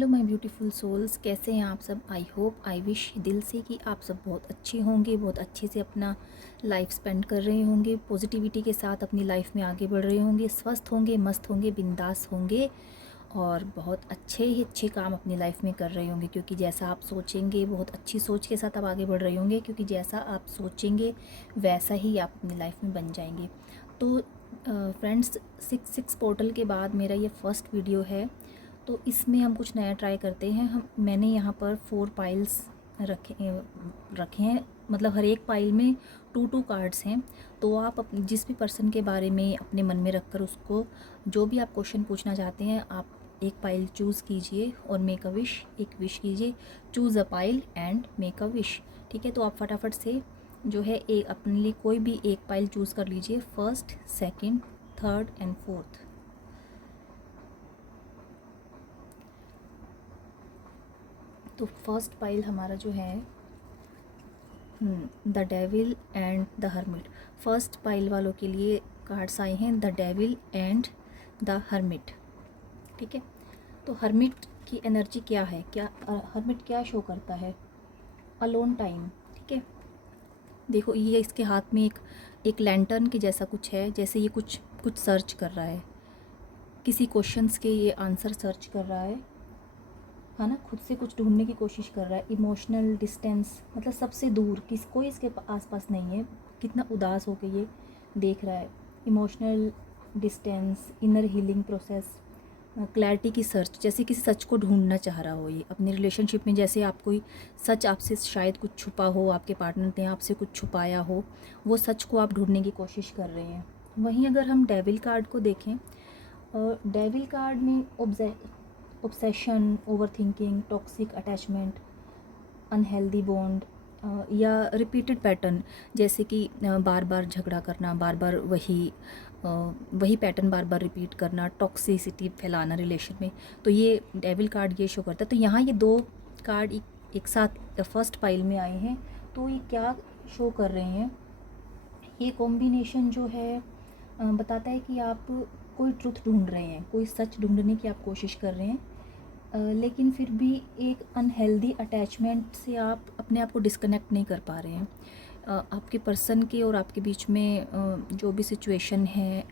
Hello my beautiful souls, कैसे हैं आप सब। आई होप आई विश दिल से कि आप सब बहुत अच्छे होंगे, बहुत अच्छे से अपना लाइफ स्पेंड कर रहे होंगे, पॉजिटिविटी के साथ अपनी लाइफ में आगे बढ़ रहे होंगे, स्वस्थ होंगे, मस्त होंगे, बिंदास होंगे और बहुत अच्छे ही अच्छे काम अपनी लाइफ में कर रहे होंगे। क्योंकि जैसा आप सोचेंगे, बहुत अच्छी सोच के साथ आप आगे बढ़ रहे होंगे, क्योंकि जैसा आप सोचेंगे वैसा ही आप अपनी लाइफ में बन जाएंगे। तो फ्रेंड्स, 6 पोर्टल के बाद मेरा ये फर्स्ट वीडियो है। तो इसमें हम कुछ नया ट्राई करते हैं। मैंने यहाँ पर 4 पाइल्स रखे हैं, मतलब हर एक पाइल में 2 कार्ड्स हैं। तो आप जिस भी पर्सन के बारे में अपने मन में रखकर उसको जो भी आप क्वेश्चन पूछना चाहते हैं, आप एक पाइल चूज़ कीजिए और मेक अ विश, एक विश कीजिए, choose a pile and make a wish. ठीक है, तो आप फटाफट से जो है अपने लिए कोई भी एक पाइल चूज़ कर लीजिए, first, second, third and fourth. तो फर्स्ट पाइल हमारा जो है the devil and the hermit. First pile वालों के लिए कार्ड्स आए हैं the devil and the hermit. ठीक है, तो हर्मिट की एनर्जी क्या है, क्या हर्मिट क्या शो करता है? Alone time. ठीक है, देखो ये इसके हाथ में एक लैंटर्न के जैसा कुछ है, जैसे ये कुछ सर्च कर रहा है, किसी क्वेश्चंस के ये आंसर सर्च कर रहा है ना, खुद से कुछ ढूंढने की कोशिश कर रहा है। इमोशनल डिस्टेंस, मतलब सबसे दूर, कोई इसके आसपास नहीं है, कितना उदास होकर ये देख रहा है। Emotional distance, inner healing process, clarity की सर्च, जैसे किसी सच को ढूंढना चाह रहा हो ये अपनी रिलेशनशिप में। जैसे आप कोई सच, आपसे शायद कुछ छुपा हो, आपके पार्टनर ने आपसे कुछ छुपाया हो, वो सच को आप ढूंढने की कोशिश कर रहे हैं। वहीं अगर हम डेविल कार्ड को देखें, डेविल कार्ड में obsession, overthinking, toxic attachment, unhealthy bond या रिपीटेड पैटर्न, जैसे कि बार बार झगड़ा करना, बार बार वही पैटर्न बार बार रिपीट करना, टॉक्सिसिटी फैलाना रिलेशन में। तो ये डेविल कार्ड ये शो करता है। तो यहाँ ये 2 कार्ड एक साथ फर्स्ट पाइल में आए हैं। तो ये क्या शो कर रहे हैं? ये कॉम्बिनेशन जो है बताता है कि आप कोई ट्रुथ ढूंढ रहे हैं, कोई सच ढूंढने की आप कोशिश कर रहे हैं, लेकिन फिर भी एक अनहेल्दी अटैचमेंट से आप अपने आप को डिस्कनेक्ट नहीं कर पा रहे हैं। आपके पर्सन के और आपके बीच में जो भी सिचुएशन है,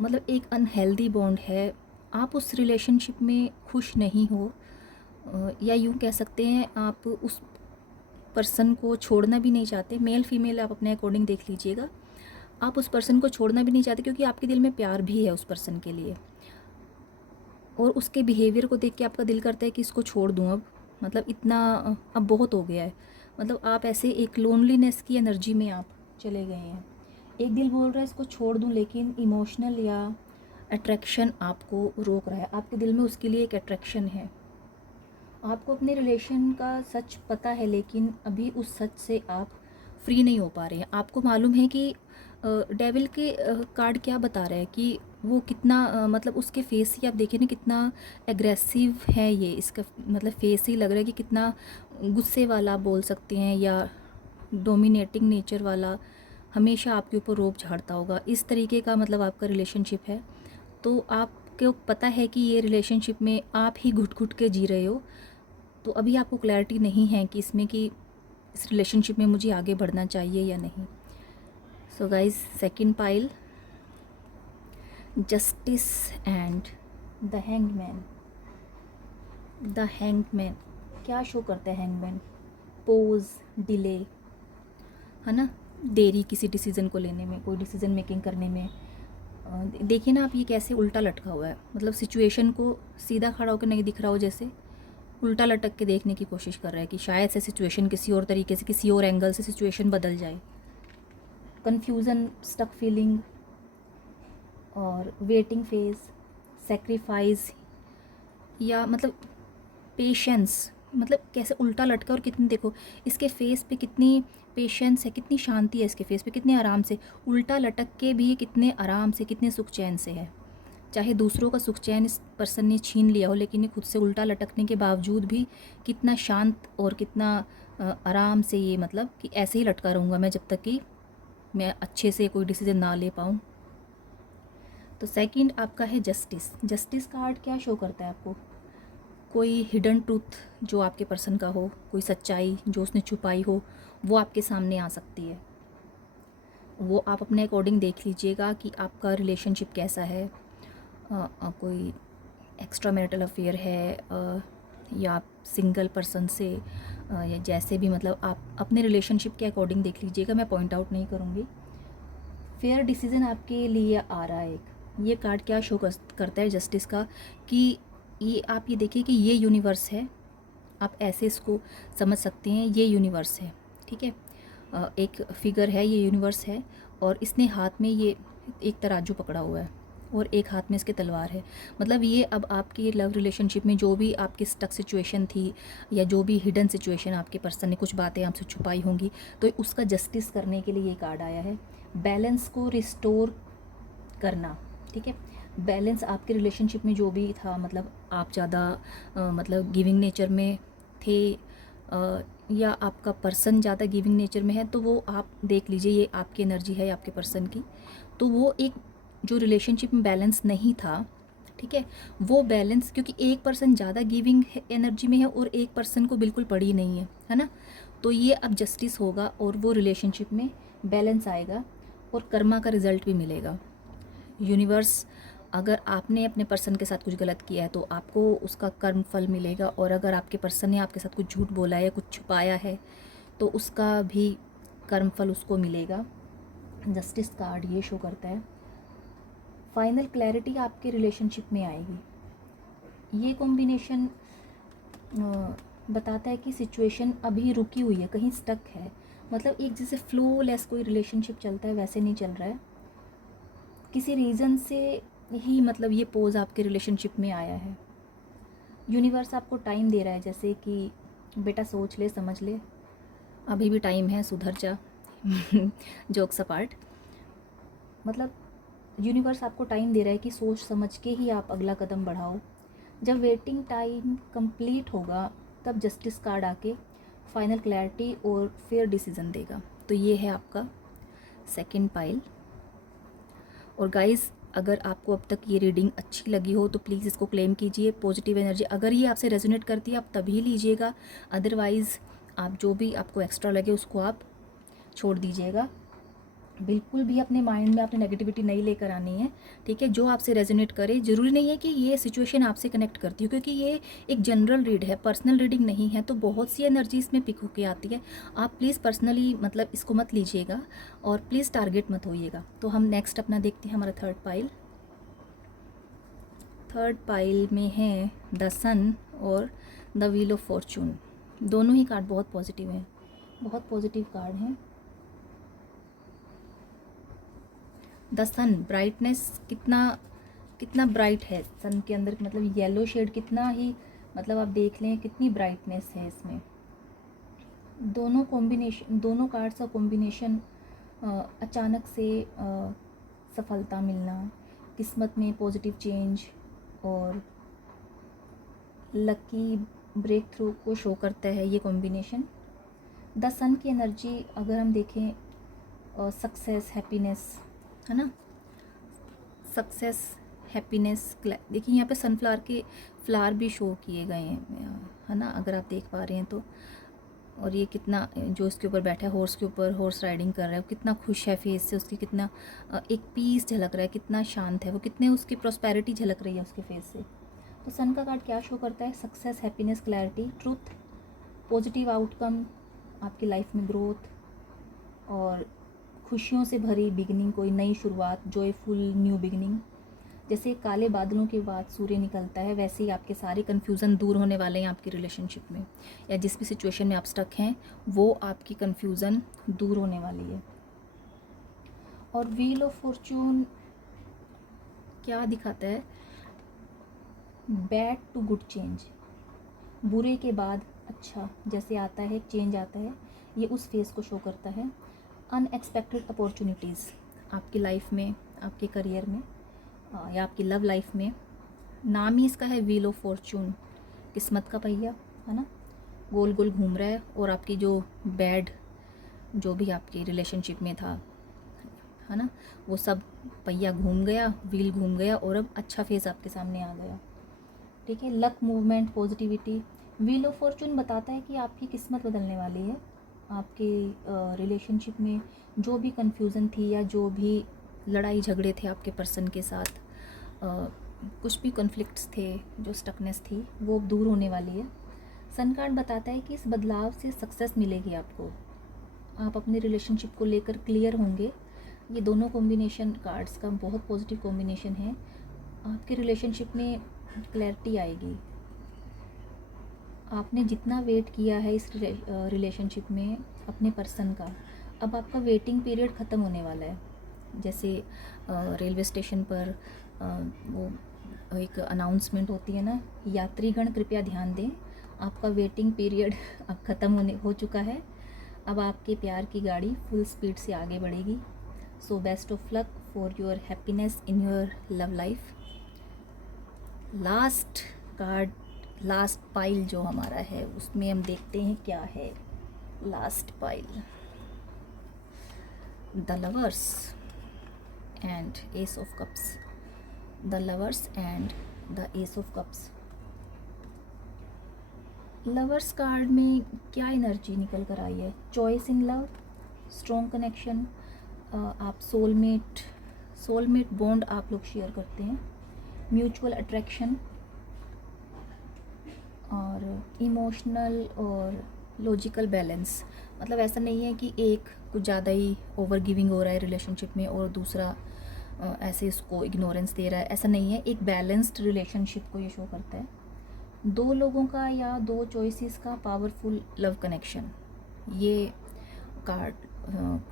मतलब एक अनहेल्दी बॉन्ड है, आप उस रिलेशनशिप में खुश नहीं हो, या यूँ कह सकते हैं आप उस पर्सन को छोड़ना भी नहीं चाहते। मेल फीमेल आप अपने अकॉर्डिंग देख लीजिएगा, आप उस पर्सन को छोड़ना भी नहीं चाहते, क्योंकि आपके दिल में प्यार भी है उस पर्सन के लिए, और उसके बिहेवियर को देख के आपका दिल करता है कि इसको छोड़ दूँ अब, मतलब इतना अब बहुत हो गया है। मतलब आप ऐसे एक लोनलीनेस की एनर्जी में आप चले गए हैं। एक दिल बोल रहा है इसको छोड़ दूँ, लेकिन इमोशनल या अट्रैक्शन आपको रोक रहा है। आपके दिल में उसके लिए एक अट्रैक्शन है। आपको अपने रिलेशन का सच पता है, लेकिन अभी उस सच से आप फ्री नहीं हो पा रहे हैं। आपको मालूम है कि डेविल के कार्ड क्या बता रहा है कि वो कितना मतलब उसके फेस ही आप देखिए ना, कितना एग्रेसिव है ये, इसका मतलब फेस ही लग रहा है कि कितना गुस्से वाला बोल सकते हैं, या डोमिनेटिंग नेचर वाला, हमेशा आपके ऊपर रोब झाड़ता होगा, इस तरीके का मतलब आपका रिलेशनशिप है। तो आपको पता है कि ये रिलेशनशिप में आप ही घुट घुट के जी रहे हो। तो अभी आपको क्लैरिटी नहीं है कि इसमें कि इस रिलेशनशिप में मुझे आगे बढ़ना चाहिए या नहीं। So guys, second pile, justice and the hangman. The hangman क्या शो करता है? हैंगमैन पोज, डिले, है ना, देरी किसी डिसीज़न को लेने में, कोई डिसीज़न मेकिंग करने में। देखिए ना आप, ये कैसे उल्टा लटका हुआ है, मतलब सिचुएशन को सीधा खड़ा होकर नहीं दिख रहा हो, जैसे उल्टा लटक के देखने की कोशिश कर रहा है कि शायद से सिचुएशन किसी और तरीके से, किसी और एंगल से सिचुएशन बदल जाए। कन्फ्यूज़न, स्टक फीलिंग और वेटिंग फेज, सेक्रीफाइस, या मतलब पेशेंस, मतलब कैसे उल्टा लटका, और कितनी देखो इसके फेस पे कितनी पेशेंस है, कितनी शांति है इसके फेस पे, कितने आराम से उल्टा लटक के भी कितने आराम से, कितने सुख चैन से है। चाहे दूसरों का सुख चैन इस पर्सन ने छीन लिया हो, लेकिन ये खुद से उल्टा लटकने के बावजूद भी कितना शांत और कितना आराम से, ये मतलब कि ऐसे ही लटका रहूँगा मैं जब तक कि मैं अच्छे से कोई डिसीज़न ना ले पाऊँ। तो सेकंड आपका है जस्टिस। जस्टिस कार्ड क्या शो करता है आपको? कोई हिडन ट्रूथ जो आपके पर्सन का हो, कोई सच्चाई जो उसने छुपाई हो, वो आपके सामने आ सकती है। वो आप अपने अकॉर्डिंग देख लीजिएगा कि आपका रिलेशनशिप कैसा है। कोई एक्स्ट्रा मैरिटल अफेयर है, या आप सिंगल पर्सन से, या जैसे भी, मतलब आप अपने रिलेशनशिप के अकॉर्डिंग देख लीजिएगा, मैं पॉइंट आउट नहीं करूँगी। फेयर डिसीजन आपके लिए आ रहा है एक। ये कार्ड क्या शो करता है जस्टिस का, कि ये आप ये देखिए कि ये यूनिवर्स है, आप ऐसे इसको समझ सकते हैं, ये यूनिवर्स है, ठीक है। एक फिगर है, ये यूनिवर्स है, और इसने हाथ में ये एक तराजू पकड़ा हुआ है और एक हाथ में इसके तलवार है। मतलब ये अब आपकी लव रिलेशनशिप में जो भी आपकी स्टक सिचुएशन थी, या जो भी हिडन सिचुएशन आपके पर्सन ने कुछ बातें आपसे छुपाई होंगी, तो उसका जस्टिस करने के लिए ये कार्ड आया है। बैलेंस को रिस्टोर करना, ठीक है। बैलेंस आपके रिलेशनशिप में जो भी था, मतलब आप ज़्यादा मतलब गिविंग नेचर में थे, या आपका पर्सन ज़्यादा गिविंग नेचर में है, तो वो आप देख लीजिए, ये आपकी एनर्जी है आपके पर्सन की। तो वो एक जो रिलेशनशिप में बैलेंस नहीं था, ठीक है, वो बैलेंस, क्योंकि एक पर्सन ज़्यादा गिविंग एनर्जी में है और एक पर्सन को बिल्कुल पड़ी नहीं है ना। तो ये अब जस्टिस होगा और वो रिलेशनशिप में बैलेंस आएगा और कर्मा का रिजल्ट भी मिलेगा। यूनिवर्स, अगर आपने अपने पर्सन के साथ कुछ गलत किया है तो आपको उसका कर्म फल मिलेगा, और अगर आपके पर्सन ने आपके साथ कुछ झूठ बोला है या कुछ छुपाया है तो उसका भी कर्म फल उसको मिलेगा। जस्टिस कार्ड ये शो करता है। फाइनल क्लैरिटी आपके रिलेशनशिप में आएगी। ये कॉम्बिनेशन बताता है कि सिचुएशन अभी रुकी हुई है, कहीं स्टक है, मतलब एक जैसे फ्लोलेस कोई रिलेशनशिप चलता है वैसे नहीं चल रहा है, किसी रीज़न से ही मतलब ये पोज आपके रिलेशनशिप में आया है। यूनिवर्स आपको टाइम दे रहा है, जैसे कि बेटा सोच ले, समझ ले, अभी भी टाइम है, सुधर जा। जोक्स अपार्ट, मतलब यूनिवर्स आपको टाइम दे रहा है कि सोच समझ के ही आप अगला कदम बढ़ाओ। जब वेटिंग टाइम कंप्लीट होगा तब जस्टिस कार्ड आके फाइनल क्लैरिटी और फेयर डिसीजन देगा। तो ये है आपका सेकंड पाइल। और गाइस, अगर आपको अब तक ये रीडिंग अच्छी लगी हो तो प्लीज़ इसको क्लेम कीजिए। पॉजिटिव एनर्जी अगर ये आपसे रेजोनेट करती है आप तभी लीजिएगा, अदरवाइज़ आप जो भी आपको एक्स्ट्रा लगे उसको आप छोड़ दीजिएगा। बिल्कुल भी अपने माइंड में आपने नेगेटिविटी नहीं लेकर आनी है, ठीक है। जो आपसे रेजोनेट करे, ज़रूरी नहीं है कि ये सिचुएशन आपसे कनेक्ट करती हो, क्योंकि ये एक जनरल रीड है, पर्सनल रीडिंग नहीं है, तो बहुत सी एनर्जी इसमें पिक होके आती है। आप प्लीज़ पर्सनली मतलब इसको मत लीजिएगा और प्लीज़ टारगेट मत होइएगा। तो हम नेक्स्ट अपना देखते हैं हमारा थर्ड पाइल। थर्ड पाइल में है द सन और द व्हील ऑफ फॉर्चून। दोनों ही कार्ड बहुत पॉजिटिव हैं, बहुत पॉजिटिव कार्ड हैं। द सन, ब्राइटनेस कितना कितना ब्राइट है सन के अंदर, मतलब येलो शेड कितना ही, मतलब आप देख लें कितनी ब्राइटनेस है इसमें। दोनों कॉम्बिनेशन, दोनों कार्ड्स का कॉम्बिनेशन, अचानक से सफलता मिलना, किस्मत में पॉजिटिव चेंज और लकी ब्रेक थ्रू को शो करता है ये कॉम्बिनेशन। द सन की एनर्जी अगर हम देखें, सक्सेस, हैप्पीनेस, है ना, सक्सेस, हैप्पीनेस। देखिए यहाँ पे सनफ्लावर के फ्लावर भी शो किए गए हैं, है ना, अगर आप देख पा रहे हैं तो। और ये कितना, जो इसके ऊपर बैठा है हॉर्स के ऊपर, हॉर्स राइडिंग कर रहा है, वो कितना खुश है फेस से, उसकी कितना एक पीस झलक रहा है, कितना शांत है वो, कितने उसकी प्रॉस्पेरिटी झलक रही है उसके फेस से। तो सन का कार्ड क्या शो करता है? Success, happiness, clarity, truth, positive outcome, आपकी लाइफ में ग्रोथ और खुशियों से भरी बिगनिंग, कोई नई शुरुआत, जॉयफुल न्यू बिगनिंग। जैसे काले बादलों के बाद सूर्य निकलता है, वैसे ही आपके सारे कन्फ्यूज़न दूर होने वाले हैं आपकी रिलेशनशिप में, या जिस भी सिचुएशन में आप स्टक हैं वो आपकी कन्फ्यूज़न दूर होने वाली है। और व्हील ऑफ फॉर्चून क्या दिखाता है? बैड टू गुड चेंज, बुरे के बाद अच्छा जैसे आता है, चेंज आता है, ये उस फेस को शो करता है। अनएक्सपेक्टेड अपॉर्चुनिटीज़ आपकी लाइफ में, आपके करियर में, या आपकी लव लाइफ में। नाम ही इसका है व्हील ऑफ फॉर्चून, किस्मत का पहिया, है ना, गोल गोल घूम रहा है, और आपकी जो बैड, जो भी आपकी रिलेशनशिप में था, है ना, वो सब पहिया घूम गया, व्हील घूम गया, और अब अच्छा फेस आपके सामने आ गया। ठीक है। Luck, movement, positivity. Wheel of Fortune बताता है कि आपकी किस्मत बदलने वाली है। आपके रिलेशनशिप में जो भी कन्फ्यूज़न थी या जो भी लड़ाई झगड़े थे आपके पर्सन के साथ, कुछ भी कॉन्फ्लिक्ट्स थे, जो स्टकनेस थी, वो दूर होने वाली है। सन कार्ड बताता है कि इस बदलाव से सक्सेस मिलेगी आपको, आप अपने रिलेशनशिप को लेकर क्लियर होंगे। ये दोनों कॉम्बिनेशन कार्ड्स का बहुत पॉजिटिव कॉम्बिनेशन है। आपके रिलेशनशिप में क्लैरिटी आएगी। आपने जितना वेट किया है इस रिलेशनशिप में अपने पर्सन का, अब आपका वेटिंग पीरियड ख़त्म होने वाला है। जैसे रेलवे स्टेशन पर वो एक अनाउंसमेंट होती है ना, यात्रीगण कृपया ध्यान दें, आपका वेटिंग पीरियड अब ख़त्म हो चुका है। अब आपके प्यार की गाड़ी फुल स्पीड से आगे बढ़ेगी। So best of luck for your happiness in your love life. Last card, last pile जो हमारा है उसमें हम देखते हैं क्या है। Last pile, the lovers and S of cups. The lovers and the S of cups. Lovers card में क्या एनर्जी निकल कर आई है? Choice in love, strong connection, आप सोलमेट बॉन्ड आप लोग शेयर करते हैं, म्यूचुअल अट्रैक्शन, और इमोशनल और लॉजिकल बैलेंस। मतलब ऐसा नहीं है कि एक कुछ ज़्यादा ही ओवर गिविंग हो रहा है रिलेशनशिप में और दूसरा ऐसे उसको इग्नोरेंस दे रहा है, ऐसा नहीं है। एक बैलेंस्ड रिलेशनशिप को ये शो करता है। दो लोगों का या दो चॉइसेस का पावरफुल लव कनेक्शन ये कार्ड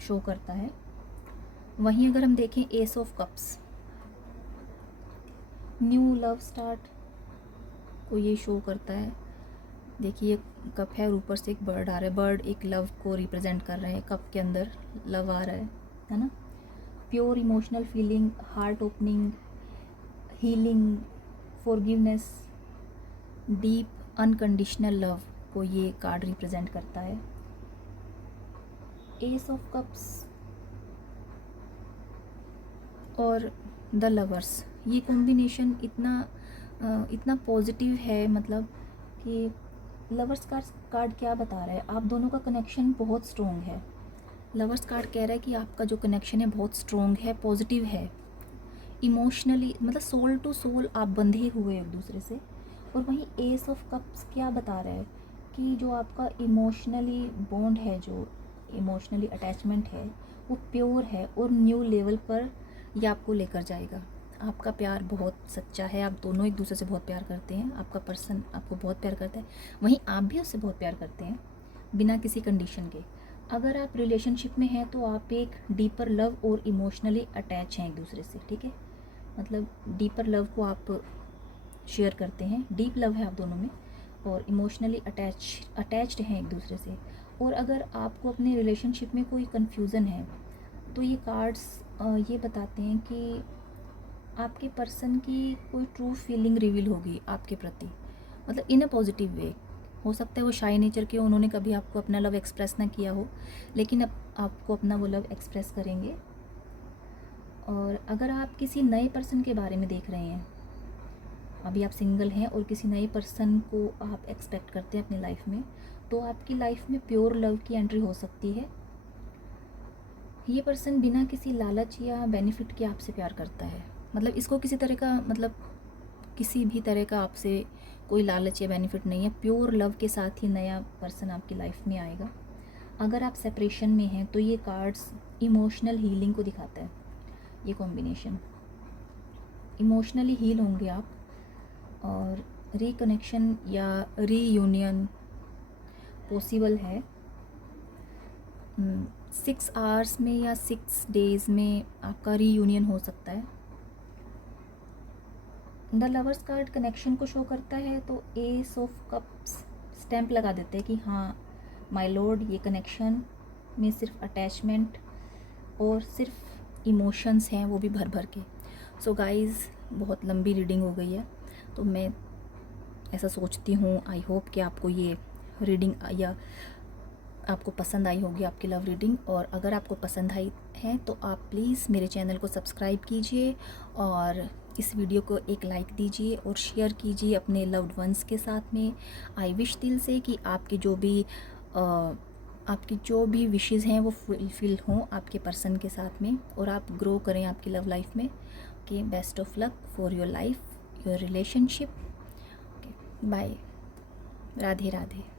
शो करता है। वहीं अगर हम देखें S of cups, new love start को ये शो करता है। देखिए कप है और ऊपर से एक बर्ड आ रहा है, बर्ड एक लव को रिप्रेजेंट कर रहे हैं, कप के अंदर लव आ रहा है ना। Pure emotional feeling, heart opening, healing, forgiveness, deep unconditional love को ये कार्ड रिप्रेजेंट करता है। एस ऑफ कप्स और द लवर्स, ये कॉम्बिनेशन इतना पॉजिटिव है, मतलब कि लवर्स कार्ड क्या बता रहा है, आप दोनों का कनेक्शन बहुत स्ट्रॉन्ग है। लवर्स कार्ड कह रहा है कि आपका जो कनेक्शन है बहुत स्ट्रॉन्ग है, पॉजिटिव है, इमोशनली मतलब सोल टू सोल आप बंधे हुए एक दूसरे से। और वहीं एस ऑफ कप्स क्या बता रहा है कि जो आपका इमोशनली बॉन्ड है, जो इमोशनली अटैचमेंट है, वो प्योर है और न्यू लेवल पर ये आपको लेकर जाएगा। आपका प्यार बहुत सच्चा है, आप दोनों एक दूसरे से बहुत प्यार करते हैं, आपका पर्सन आपको बहुत प्यार करता है, वहीं आप भी उससे बहुत प्यार करते हैं बिना किसी कंडीशन के। अगर आप रिलेशनशिप में हैं तो आप एक डीपर लव और इमोशनली अटैच हैं एक दूसरे से, ठीक है। मतलब डीपर लव को आप शेयर करते हैं, डीप लव है आप दोनों में, और इमोशनली अटैच्ड हैं एक दूसरे से। और अगर आपको अपने रिलेशनशिप में कोई कन्फ्यूज़न है तो ये कार्ड्स ये बताते हैं कि आपके पर्सन की कोई ट्रू फीलिंग रिवील होगी आपके प्रति, मतलब इन अ पॉजिटिव वे। हो सकता है वो शाय नेचर के, उन्होंने कभी आपको अपना लव एक्सप्रेस ना किया हो, लेकिन अब आपको अपना वो लव एक्सप्रेस करेंगे। और अगर आप किसी नए पर्सन के बारे में देख रहे हैं, अभी आप सिंगल हैं और किसी नए पर्सन को आप एक्सपेक्ट करते हैं अपनी लाइफ में, तो आपकी लाइफ में प्योर लव की एंट्री हो सकती है। ये पर्सन बिना किसी लालच या बेनिफिट के आपसे प्यार करता है, मतलब इसको किसी तरह का, मतलब किसी भी तरह का आपसे कोई लालच या बेनिफिट नहीं है। प्योर लव के साथ ही नया पर्सन आपकी लाइफ में आएगा। अगर आप सेपरेशन में हैं तो ये कार्ड्स इमोशनल हीलिंग को दिखाता है। ये कॉम्बिनेशन, इमोशनली हील होंगे आप और रिकनेक्शन या रीयूनियन पॉसिबल है। 6 आवर्स में या 6 डेज़ में आपका रीयूनियन हो सकता है। द लवर्स कार्ड कनेक्शन को शो करता है, तो एस ऑफ कप्स स्टैंप लगा देते हैं कि हाँ माय लॉर्ड, ये कनेक्शन में सिर्फ अटैचमेंट और सिर्फ इमोशंस हैं, वो भी भर भर के। सो गाइज़, बहुत लंबी रीडिंग हो गई है, तो मैं ऐसा सोचती हूँ, आई होप कि आपको ये रीडिंग या आपको पसंद आई होगी आपकी लव रीडिंग, और अगर आपको पसंद आई है तो आप प्लीज़ मेरे चैनल को सब्सक्राइब कीजिए और इस वीडियो को एक लाइक दीजिए और शेयर कीजिए अपने लव्ड वंस के साथ में। आई विश दिल से कि आपकी जो भी विशेज़ हैं वो फुलफिल हों आपके पर्सन के साथ में, और आप ग्रो करें आपकी लव लाइफ में। Okay, best of luck for your life, your relationship. Okay, bye, Radhe Radhe.